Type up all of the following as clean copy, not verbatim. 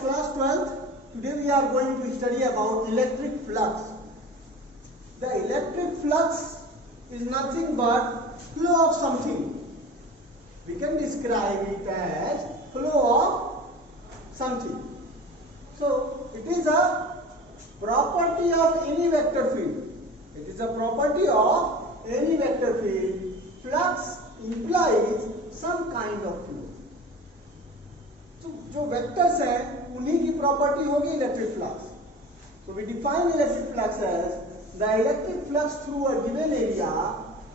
class 12th. Today we are going to study about electric flux. The electric flux is nothing but flow of something. We can describe it as flow of something. So it is a property of any vector field. It is a property of any vector field. Flux implies some kind of flow. तो जो vectors हैं उन्हीं की property होगी electric flux. So we define electric flux as the electric flux through a given area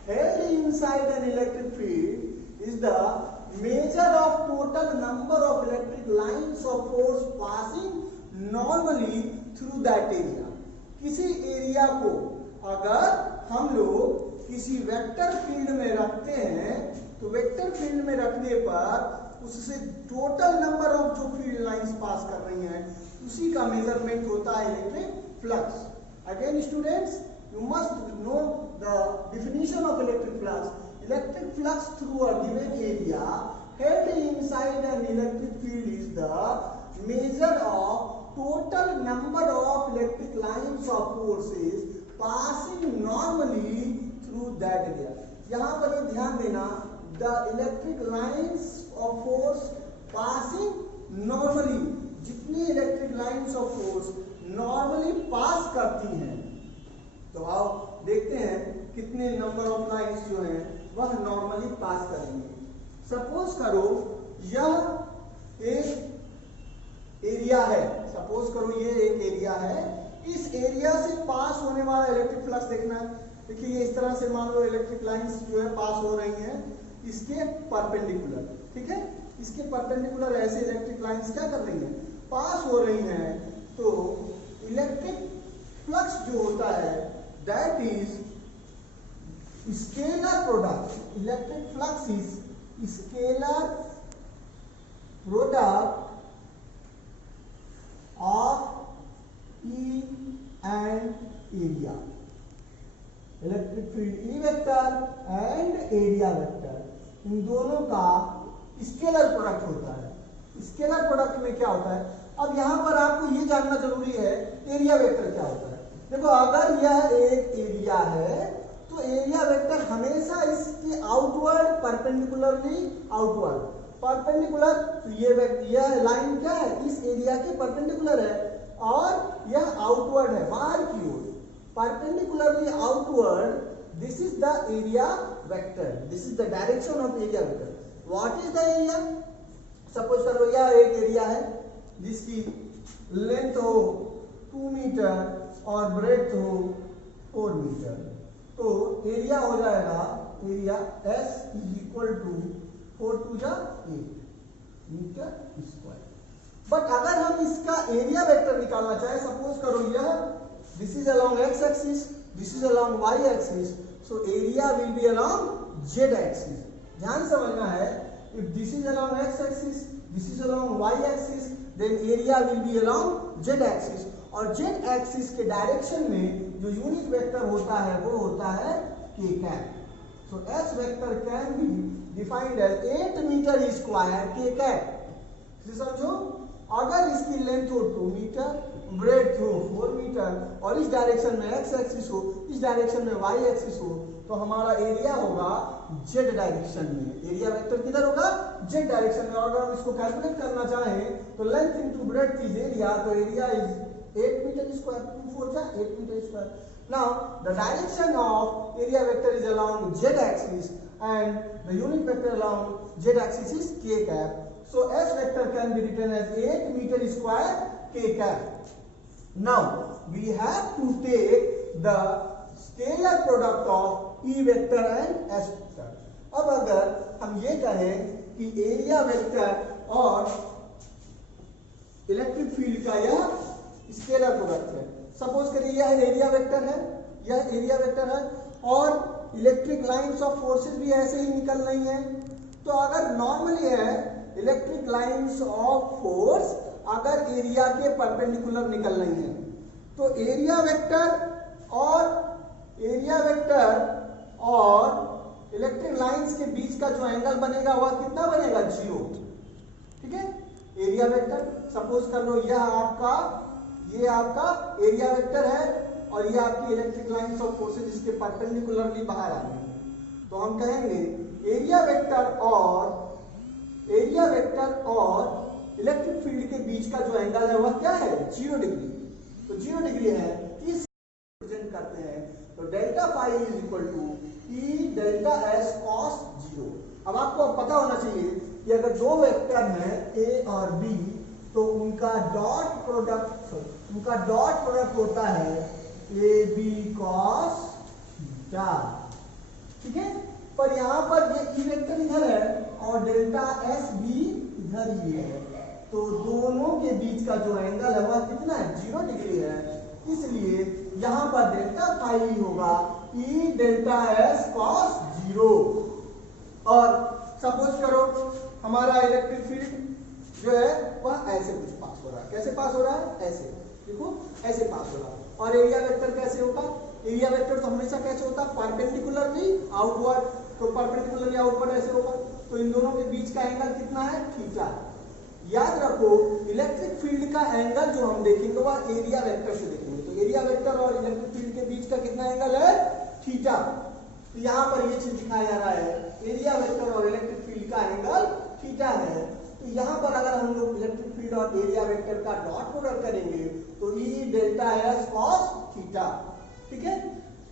held inside an electric field is the measure of total number of electric lines of force passing normally through that area. किसी area को अगर हम लोग किसी vector field में रखते हैं तो वेक्टर फील्ड में रखने पर उससे टोटल नंबर ऑफ जो फील्ड लाइंस पास कर रही हैं उसी का मेजरमेंट होता है electric flux. Again students, you must know the definition of electric flux. Electric flux through a given area held inside an electric field is the measure of total number of electric lines of forces passing normally through that area. यहाँ पर ये ध्यान देना, the electric lines of force passing normally, जितनी electric lines of force normally pass करती हैं, तो आओ देखते हैं कितने नंबर ऑफ लाइंस जो हैं वह नॉर्मली पास करेंगे. सपोज करो यह एक एरिया है, सपोज करो ये एक एरिया है. इस एरिया से पास होने वाला इलेक्ट्रिक फ्लक्स देखना है. देखिए ये इस तरह से मान लो इलेक्ट्रिक लाइंस जो है पास हो रही हैं इसके परपेंडिकुलर. ठीक है, इसके परपेंडिकुलर ऐसे इलेक्ट्रिक लाइंस क्या कर रही हैं, पास हो रही हैं. तो इलेक्ट्रिक फ्लक्स जो होता है that is scalar product. Electric flux is scalar product of E and area. Electric field E vector and area vector, इन दोनों का स्केलर प्रोडक्ट होता है. स्केलर प्रोडक्ट में क्या होता है, अब यहां पर आपको ये जानना जरूरी है एरिया वेक्टर क्या होता है. देखो अगर यह एक एरिया है तो एरिया वेक्टर हमेशा इसके आउटवर्ड परपेंडिकुलरली आउटवर्ड परपेंडिकुलर. तो यह लाइन क्या है, इस एरिया के परपेंडिकुलर है और यह आउटवर्ड है बाहर की ओर, perpendicularly outward. This is the area vector, this is the direction of area vector. What is the area, suppose कर लो यह एक एरिया है जिसकी लेंथ हो 2 मीटर और ब्रेड्थ हो 4 मीटर. तो एरिया हो जाएगा, area S is equal to 4 to 8 metre square. But अगर हम इसका एरिया वेक्टर निकालना चाहे, सपोज करो यह this is along x axis, this is along y axis, so area will be along z axis. ध्यान समझना है, if this is along x axis, this is along y axis, then area will be along z axis. और z axis के direction में जो unit vector होता है वो होता है k cap. So s vector can be defined as 8 metre square k cap. समझो, अगर इसकी लेंथ हो 2 मीटर, ब्रेड्थ हो 4 मीटर और इस डायरेक्शन में x एक्सिस हो, इस डायरेक्शन में y एक्सिस हो, तो हमारा एरिया होगा z डायरेक्शन में. एरिया वेक्टर किधर होगा, z डायरेक्शन में. और अगर हम इसको कैलकुलेट करना चाहें तो length into breadth is area, तो एरिया इज 8 मीटर स्क्वायर. 2 4 जा 8 metre square. Now the direction of area vector is along z axis and the unit vector along z axis is k cap. So S vector can be written as 8 meter square k cap. Now we have to take the scalar product of E vector and S vector. अब अगर हम ये कहें कि area vector और electric field का यह scalar product है, सपोज करिए यह एरिया वेक्टर है, यह एरिया वेक्टर है और इलेक्ट्रिक लाइंस ऑफ फोर्सेस भी ऐसे ही निकल रही हैं. तो अगर नॉर्मली है इलेक्ट्रिक लाइंस ऑफ फोर्स अगर एरिया के परपेंडिकुलर निकल रही हैं तो एरिया वेक्टर और इलेक्ट्रिक लाइंस के बीच का जो एंगल बनेगा वह कितना बनेगा, 0. ठीक है, एरिया वेक्टर। सपोज कर लो ये आपका एरिया वेक्टर है और ये आपकी इलेक्ट्रिक लाइंस ऑफ फोर्सेज इसके परपेंडिकुलरली बाहर आ रही है। तो हम कहेंगे एरिया वेक्टर और इलेक्ट्रिक फील्ड के बीच का जो एंगल है वह क्या है, 0 डिग्री। तो 0 डिग्री है, इस प्रेजेंट करते हैं। तो delta phi is equal to E delta S cos 0। अब आपको पता होना चाहिए कि अगर दो वेक्टर हैं ए और बी तो उनका डॉट प्रोडक्ट होता है ए बी कॉस थीटा, ठीक है। पर यहाँ पर ये ई वेक्टर इधर है और डेल्टा एस भी इधर ही है, तो दोनों के बीच का जो एंगल है वह कितना है, 0 डिग्री है। इसलिए यहाँ पर डेल्टा फाई होगा ई डेल्टा एस कॉस 0। और सपोज करो हमारा इलेक्ट्रिक फील्ड जो है वह ऐसे कुछ पास हो रहा है। कैसे पास हो रहा है, ऐसे, देखो ऐसे पास हो रहा है। और एरिया वेक्टर कैसे होगा, एरिया वेक्टर तो हमेशा कैसे होता है, परपेंडिकुलरली आउटवर्ड। तो परपेंडिकुलरली आउटवर्ड ऐसे होगा, तो इन दोनों के बीच का एंगल कितना है, थीटा। याद रखो इलेक्ट्रिक फील्ड का एंगल जो हम देखेंगे वह एरिया वेक्टर से देखेंगे। तो एरिया वेक्टर और इलेक्ट्रिक फील्ड के बीच का कितना एंगल है, थीटा। तो यहाँ पर ये चीज दिखाया जा रहा है, एरिया वेक्टर और इलेक्ट्रिक फील्ड का एंगल थीटा है। तो यहाँ पर अगर हम लोग इलेक्ट्रिक फील्ड और एरिया वेक्टर का डॉट प्रोडक्ट करेंगे तो ई डेल्टा एस कॉस थीटा, ठीक है।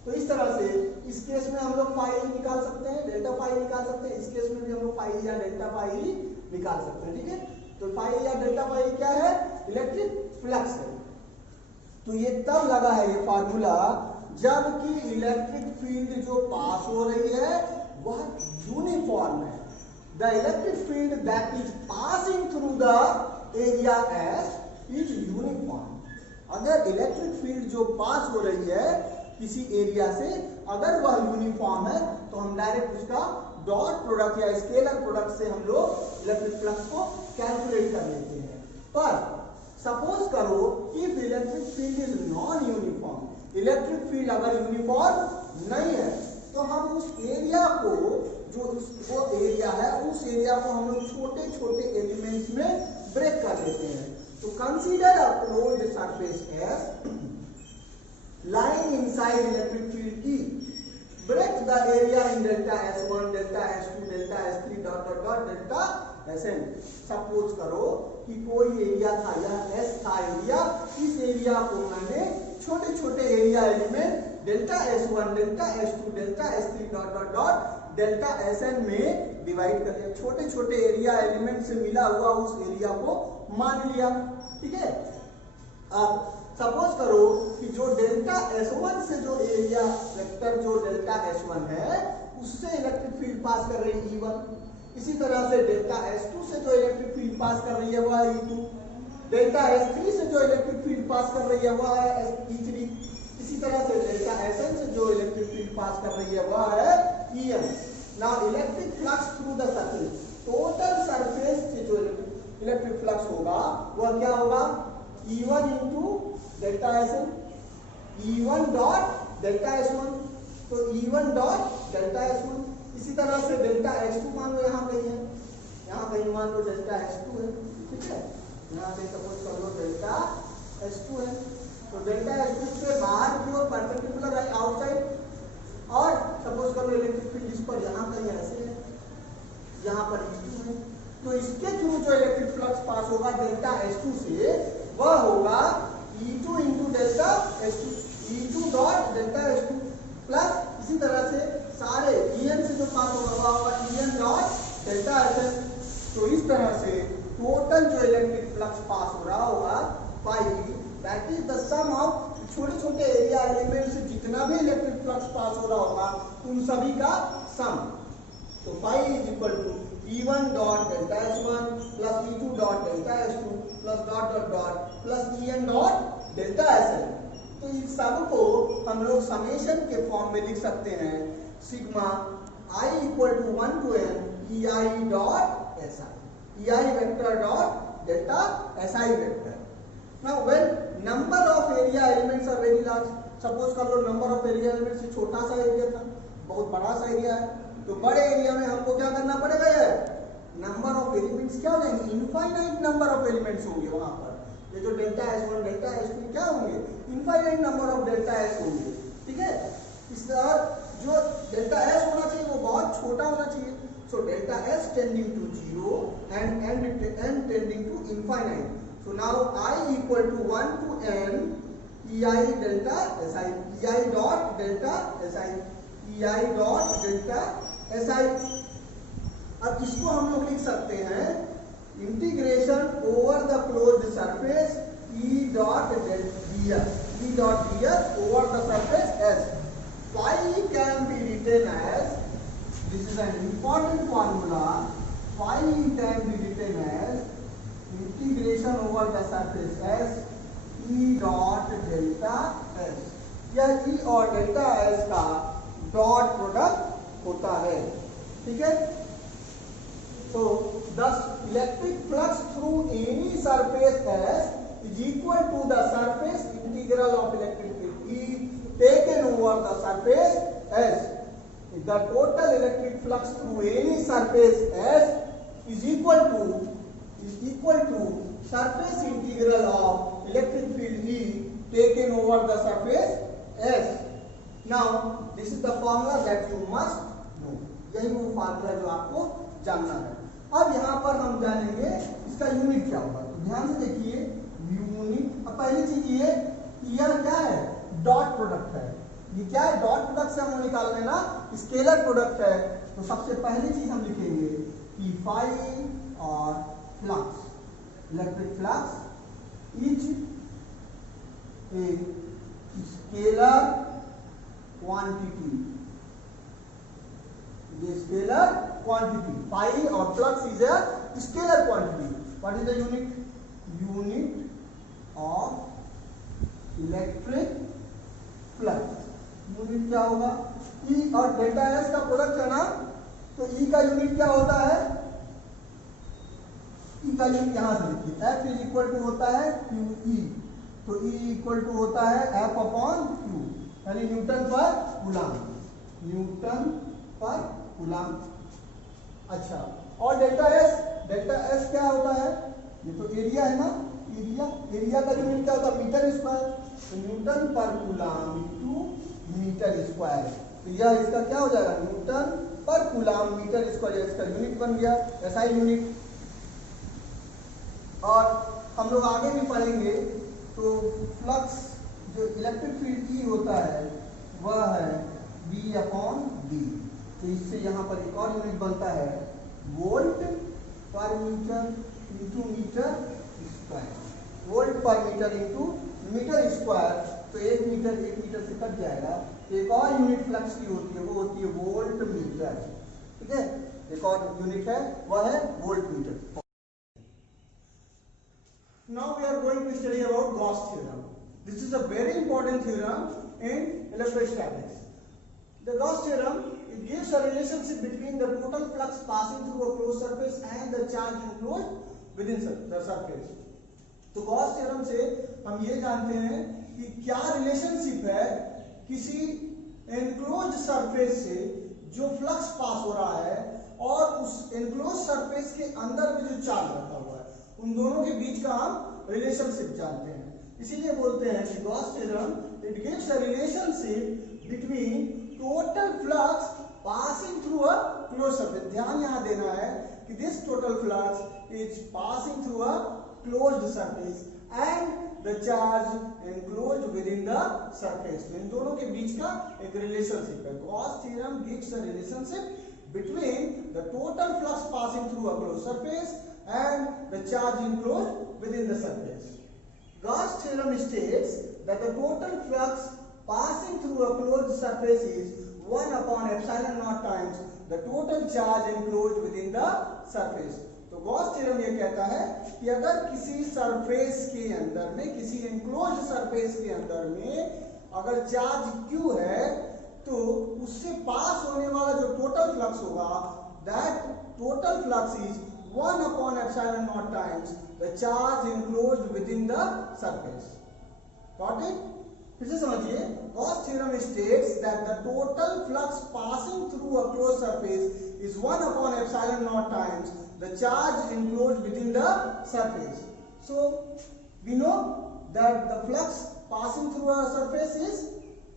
तो इस तरह से इस केस में हम लोग पाई निकाल सकते हैं, डेल्टा पाई निकाल सकते हैं। इस केस में भी हम लोग पाई या डेल्टा पाई निकाल सकते हैं, ठीक है। तो पाई या डेल्टा पाई क्या है, इलेक्ट्रिक फ्लक्स है। तो ये तब लगा है ये फार्मूला जबकि इलेक्ट्रिक फील्ड जो पास हो रही है वह यूनिफॉर्म है। The electric field that is passing through the area S is uniform. अगर इलेक्ट्रिक फील्ड जो पास हो रही है किसी एरिया से अगर वह यूनिफॉर्म है तो हम डायरेक्ट उसका डॉट प्रोडक्ट या स्केलर प्रोडक्ट से हम लोग इलेक्ट्रिक फ्लक्स को कैलकुलेट कर लेते हैं। पर सपोज करो if electric field is non uniform, electric field अगर यूनिफॉर्म नहीं है तो हम उस एरिया को जो वो एरिया है उस एरिया को हम लोग छोटे छोटे एलिमेंट्स में ब्रेक कर देते हैं। तो consider a closed surface S lying inside electric field E. Break the area in delta S1, delta S2, delta S3 dot dot dot delta Sn. Suppose करो कि कोई एरिया था, यह S था एरिया, इस एरिया को मैंने छोटे छोटे area element delta S1, delta S2, delta S3 dot dot dot delta Sn में डिवाइड कर दिया। छोटे छोटे एरिया एलिमेंट से मिला हुआ उस एरिया को मान लिया, ठीक है। अब सपोज करो कि जो डेल्टा S1 से जो एरिया वेक्टर जो डेल्टा S1 है उससे इलेक्ट्रिक फील्ड पास कर रही है E1। इसी तरह से डेल्टा S2 से जो इलेक्ट्रिक फील्ड पास कर रही है वह है E2। डेल्टा S3 से जो इलेक्ट्रिक फील्ड पास कर रही है वह है E3। इसी तरह से डेल्टा Sn से जो इलेक्ट्रिक फील्ड पास कर रही है वह है En। Now electric flux through the surface, total surface से जो इलेक्ट्रिक फ्लक्स होगा वह क्या होगा, E1 into delta Sn, E1 dot delta S1। तो E1 डॉट डेल्टा S1। इसी तरह से डेल्टा S2 मान लो यहाँ कहीं है, यहाँ कहीं मान लो डेल्टा S2 है, ठीक है। यहाँ से सपोज कर लो डेल्टा S2 है। तो डेल्टा S2 से बाहर की ओर परपेंडिकुलर है आउटसाइड, और सपोज कर लो इलेक्ट्रिक फील्ड इस पर यहाँ कहीं ऐसे है, यहाँ पर E2 है। तो इसके थ्रू जो इलेक्ट्रिक फ्लक्स पास होगा डेल्टा S2 से वह होगा E2 into delta S2, E2 dot delta S2 plus इसी तरह से सारे En से जो पास होगा En डॉट डेल्टा Sn। तो इस तरह से टोटल जो इलेक्ट्रिक फ्लक्स पास हो रहा होगा phi, that is the sum of छोटे छोटे एरिया एलिमेंट से जितना भी इलेक्ट्रिक फ्लक्स पास हो रहा होगा उन सभी का सम। तो pi is equal to E1 dot delta S1 plus E2 dot delta S2 plus dot dot dot plus En dot delta Sn। तो इस सब को हम लोग समेशन के फॉर्म में लिख सकते हैं, sigma I equal to 1 to n EI dot SI, EI vector dot delta SI vector. Now when number of area elements are very large, suppose कर लो नंबर ऑफ एरिया एलिमेंट्स से छोटा सा एरिया था, बहुत बड़ा सा एरिया है, तो बड़े एरिया में हमको क्या करना पड़ेगा, नंबर ऑफ ऑफ एलिमेंट्स क्या हो जाएंगे, इनफाइनाइट नंबर ऑफ एलिमेंट्स होंगे वहां पर। ये जो डेल्टा S1 डेल्टा S2 क्या होंगे, infinite number of delta S होंगे, ठीक है। इस तरह जो डेल्टा S होना चाहिए वो बहुत छोटा होना चाहिए। So delta S tending to 0 and n tending to infinite. So now I equal to 1 to n ei delta Si, ei dot delta Si, ei dot delta Si। अब इसको हम लोग लिख सकते हैं integration over the closed surface E dot dr, E dot dr over the surface S. Phi can be written as, this is an important formula, phi can be written as integration over the surface S E dot delta S. यह E और delta S का dot product होता है, ठीक है। So thus electric flux through any surface S is equal to the surface integral of electric field E taken over the surface S. If the total electric flux through any surface S is equal to surface integral of electric field E taken over the surface S. Now this is the formula that you must know. यही वो formula जो आपको जानना है। अब यहाँ पर हम जानेंगे इसका यूनिट क्या होगा। तो ध्यान से देखिए यूनिट। अब पहली चीज ये क्या है, डॉट प्रोडक्ट है। ये क्या है, डॉट प्रोडक्ट से हम निकाल लेना स्केलर प्रोडक्ट है। तो सबसे पहली चीज हम लिखेंगे कि फाई और flux, electric flux is a scalar quantity, scalar quantity. Phi और flux is a scalar quantity. What is the unit, unit of electric flux. Unit क्या होगा, ई और डेल्टा एस का प्रोडक्ट है ना, तो ई का यूनिट क्या होता है, ई का यूनिट यहां से लिखिए, एफ इज इक्वल टू होता है क्यू ई। तो ई इक्वल टू होता है एफ अपॉन क्यू, यानी न्यूटन पर कूलम, न्यूटन पर कूलम। अच्छा, और डेल्टा एस क्या होता है, ये तो एरिया है ना, एरिया का यूनिट क्या होता है, मीटर स्क्वायर। तो न्यूटन पर कूलम इनटू मीटर स्क्वायर। तो यह इसका क्या हो जाएगा, न्यूटन पर कूलम मीटर स्क्वायर, इसका यूनिट बन गया, ऐसा यूनिट। और हम लोग आगे भी पढ़ेंगे तो फ्लक्स जो इलेक्ट्रिक फील्ड की होता है वह है बी अपॉन बी। तो इससे यहाँ पर एक और यूनिट बनता है volt per meter into meter square, volt per meter into meter square. तो एक मीटर से कट जाएगा। एक और यूनिट फ्लक्स की होती है, वो होती है वोल्ट मीटर, ठीक है। एक और यूनिट है वह है volt meter. Now we are going to study about Gauss theorem. This is a very important theorem in electrostatics. The Gauss theorem, it gives a relationship between the total flux passing through a closed surface and the charge enclosed within the surface. तो Gauss theorem से हम ये जानते हैं कि क्या relationship है किसी एनक्लोज सरफेस से जो फ्लक्स पास हो रहा है और उस एनक्लोज सरफेस के अंदर में जो चार्ज रखा हुआ है, उन दोनों के बीच का हम रिलेशनशिप जानते हैं। इसीलिए बोलते हैं कि Gauss theorem it gives a relationship between total flux passing through a closed surface. ध्यान यहां देना है कि this total flux is passing through a closed surface and the charge enclosed within the surface. इन दोनों के बीच का एक रिलेशनशिप है। Gauss theorem gives a relationship between the total flux passing through a closed surface and the charge enclosed within the surface. Gauss theorem states that the total flux passing through a closed surface is 1 upon epsilon naught times the total charge enclosed within the surface. तो Gauss theorem ये कहता है कि अगर किसी surface के अंदर में, किसी एनक्लोज्ड सरफेस के अंदर में अगर चार्ज Q है, तो उससे पास होने वाला जो टोटल फ्लक्स होगा, that total flux is 1 upon epsilon naught times the charge enclosed within the surface. Got it? फिर से समझिए, Gauss theorem states that the total flux passing through a closed surface is 1 upon epsilon naught times the charge enclosed within the surface. So we know that the flux passing through a surface is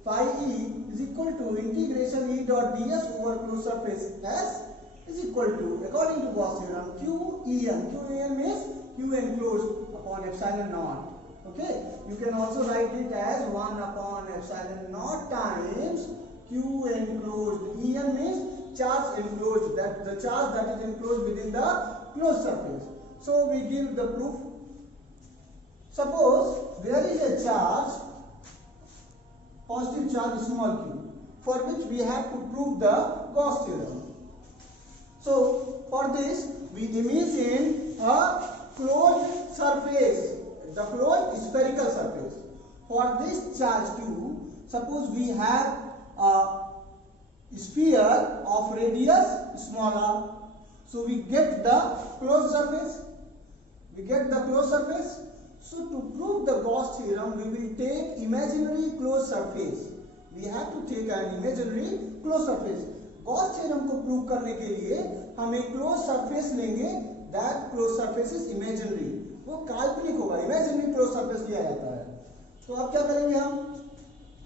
phi e is equal to integration E dot ds over closed surface S is equal to, according to Gauss theorem, q en. Q en means q enclosed upon epsilon naught. Okay, you can also write it as 1 upon epsilon naught times q enclosed. En means charge enclosed, that the charge that is enclosed within the closed surface. So we give the proof. Suppose there is a charge, positive charge small q, for which we have to prove the Gauss theorem. So for this we imagine a closed surface, the closed spherical surface. For this charge q, suppose we have a sphere of radius small r. So we get the closed surface. So to prove the Gauss theorem, we will take imaginary closed surface. We have to take an imaginary closed surface. Gauss theorem को prove करने के लिए हम एक close surface लेंगे. That closed surface is imaginary. वो काल्पनिक होगा, इमेजिनरी क्लोज सरफेस लिया जाता है. तो अब क्या करेंगे हम,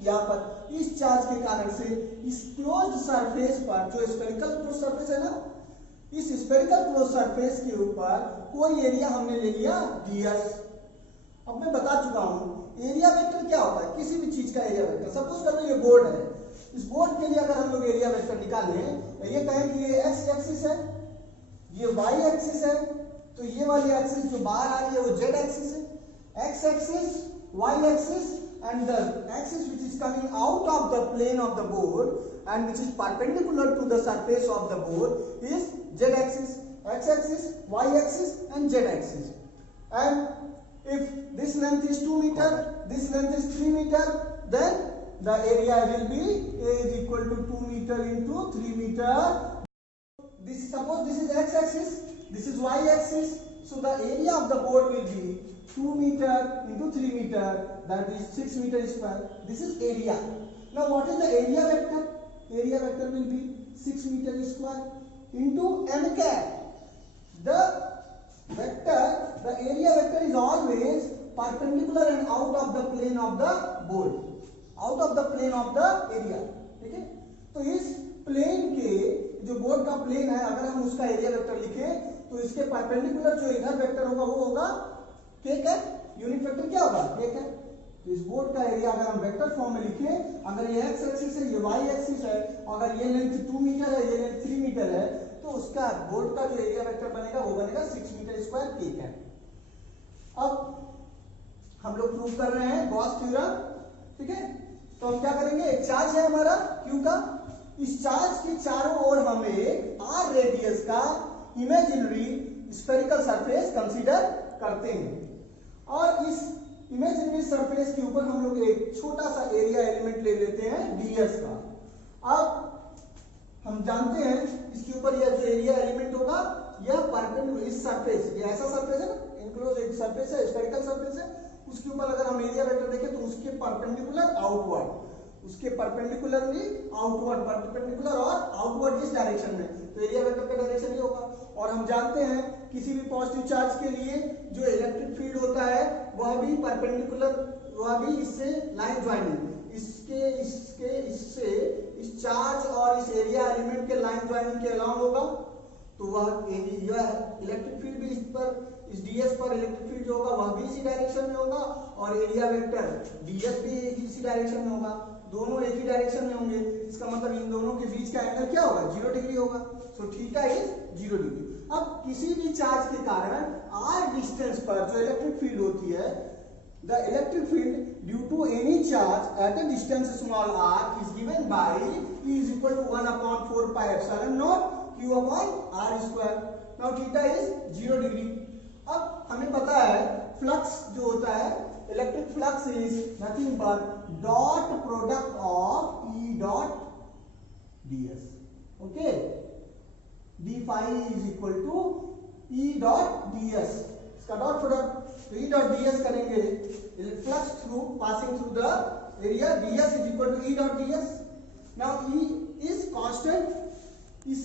यहाँ पर इस चार्ज के कारण से इस क्लोज्ड सरफेस पर, जो स्फेरिकल क्लोज सरफेस है ना, इस स्फेरिकल क्लोज सरफेस के ऊपर कोई एरिया हमने ले लिया ds. अब मैं बता चुका हूं एरिया वेक्टर क्या होता है, किसी भी चीज का एरिया वेक्टर. सपोज कर लो ये बोर्ड है, इस बोर्ड के लिए अगर हम लोग एरिया वेक्टर निकालें तो ये कहें कि ये x एक्सिस है, ये y एक्सिस है, तो ये वाली एक्सिस जो बाहर आ रही है वो z एक्सिस है. x axis, y axis and the axis which is coming out of the plane of the board and which is perpendicular to the surface of the board is z axis, x axis, y axis and z axis. And if this length is 2 meter, this length is 3 meter, then the area will be A is equal to 2 meter into 3 meter. This, suppose this is x axis, this is y axis, so the area of the board will be 2 meter into 3 meter, that is 6 meter square. This is area. Now what is the area vector? Area vector will be 6 meter square into n cap. The vector, the area vector is always perpendicular and out of the plane of the board, out of the plane of the area. ठीक है, तो इस plane के, जो board का plane है, अगर हम उसका एरिया वेक्टर लिखें तो इसके परपेंडिकुलर जो इधर वेक्टर होगा वो होगा k कैप. यूनिट वेक्टर क्या होगा, k कैप. तो इस बोर्ड का एरिया अगर हम वेक्टर फॉर्म में लिखें, अगर ये x एक्सिस है, ये y एक्सिस है, अगर ये लेंथ 2 मीटर है, ये लेंथ 3 मीटर है, तो उसका बोर्ड का जो एरिया वेक्टर बनेगा वो बनेगा 6 मीटर स्क्वायर k कैप. अब हम लोग प्रूव कर रहे हैं गॉस थ्योरम. ठीक है, तो हम क्या करेंगे, एक चार्ज है हमारा q का, इस चार्ज के चारों ओर हम एक r रेडियस का इमेजिनरी स्फेरिकल सरफेस कंसीडर करते हैं, और इस इमेजिनरी सरफेस के ऊपर हम लोग एक छोटा सा एरिया एलिमेंट ले लेते हैं ds का. अब हम जानते हैं इसके ऊपर यह जो एरिया एलिमेंट होगा यह परपेंडिकुलर, इस सरफेस, ये ऐसा सरफेस है ना, इनक्लोज एक सरफेस है, स्फेरिकल सरफेस है, उसके ऊपर अगर हम एरिया वेक्टर देखें तो उसके परपेंडिकुलर आउटवर्ड, उसके परपेंडिकुलरली आउटवर्ड, परपेंडिकुलर और आउटवर्ड इस डायरेक्शन में, तो एरिया वेक्टर का डायरेक्शन ये होगा. और हम जानते हैं किसी भी पॉजिटिव चार्ज के लिए जो इलेक्ट्रिक फील्ड होता है वह भी परपेंडिकुलर, वह भी इससे लाइन ज्वाइनिंग, इसके इसके इससे इस चार्ज और इस एरिया एलिमेंट के लाइन ज्वाइनिंग के अलाउंड होगा. तो वह इलेक्ट्रिक फील्ड भी इस पर, इस ds पर इलेक्ट्रिक फील्ड जो होगा वह भी इसी डायरेक्शन में होगा, और एरिया वेक्टर ds भी इसी डायरेक्शन में होगा, दोनों एक ही डायरेक्शन में होंगे. इसका मतलब इन दोनों के बीच का एंगल क्या होगा, 0 डिग्री होगा. So theta is 0 degree. अब किसी भी चार्ज के कारण r डिस्टेंस पर जो इलेक्ट्रिक फील्ड होती है, the electric field due to any charge at a distance small r is given by E is equal to 1 upon 4 pi epsilon naught q upon r square. Now theta is 0 degree. अब हमें पता है flux जो होता है, electric flux is nothing but dot product of E dot ds. Okay, d phi is equal to E dot ds, इसका dot product. तो E dot ds करेंगे flux through passing through the area ds is equal to E dot ds. Now E is constant. इस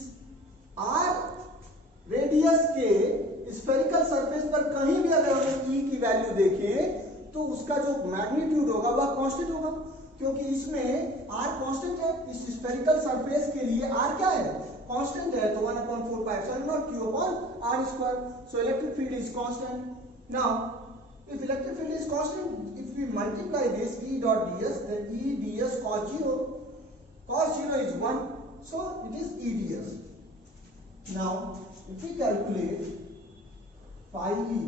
r radius के spherical surface पर कहीं भी अगर हम E की वैल्यू देखें तो उसका जो मैग्नीट्यूड होगा वह कांस्टेंट होगा, क्योंकि इसमें r कांस्टेंट है। इस स्फेरिकल सरफेस के लिए r क्या है? कांस्टेंट है। तो 1/4 pi epsilon naught q upon r square. So electric field is constant. Now if electric field is constant, if we multiply this E dot ds, then E ds cos 0. Cos 0 is 1, so it is E ds. Now if we calculate phi e,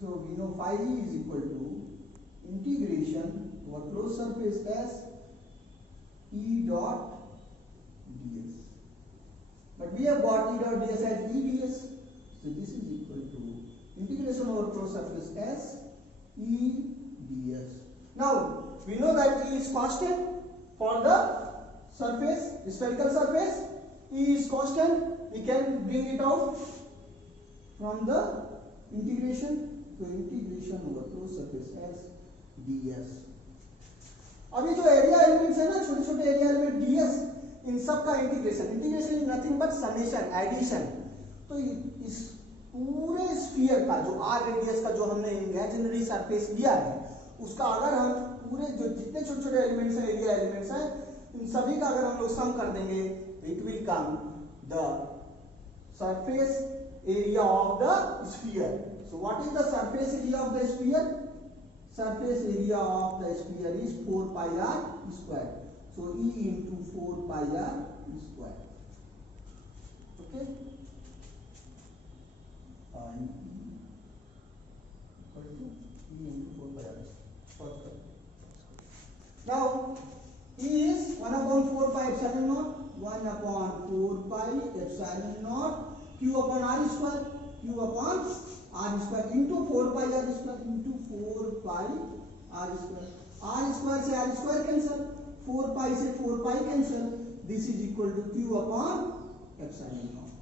so we know phi e is equal to integration over closed surface S E dot ds. But we have got E dot ds as E ds, so this is equal to integration over closed surface S E ds. Now we know that E is constant for the surface, spherical surface. E is constant. We can bring it out from the integration. So integration over closed surface S ds. अभी जो area elements है ना, छोटे छोटे area element ds, इन सब का integration is nothing but summation, addition. तो इस पूरे स्फीयर का जो r रेडियस का जो हमने इमेजिनरी सरफेस लिया है, उसका अगर हम पूरे जो जितने छोटे छोटे एलिमेंट्स हैं, एरिया एलिमेंट्स हैं, इन सभी का अगर हम लोग सम कर देंगे, it will come the surface area of the sphere. So what is the surface area of the sphere? Surface area of the sphere is 4 pi r square. So E into 4 pi r square. Okay. And equal to E into 4 pi r square. Now E is 1 upon 4 pi epsilon naught. 1 upon 4 pi epsilon naught Q upon r square. Q upon r square into 4 pi r square into 4 pi r square. R square से r square cancel, 4 pi से 4 pi cancel. This is equal to Q upon epsilon naught.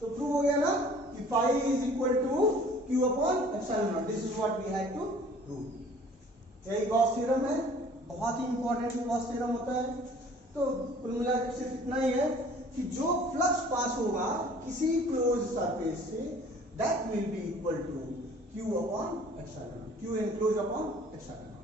तो prove हो गया ना कि phi is equal to Q upon epsilon naught. This is what we had to prove. यही Gauss theorem है, बहुत ही important Gauss theorem होता है। तो कुल मिलाकर सिर्फ इतना ही है कि जो फ्लक्स पास होगा किसी क्लोज सरफेस से, that will be equal to Q upon epsilon, Q enclosed upon epsilon.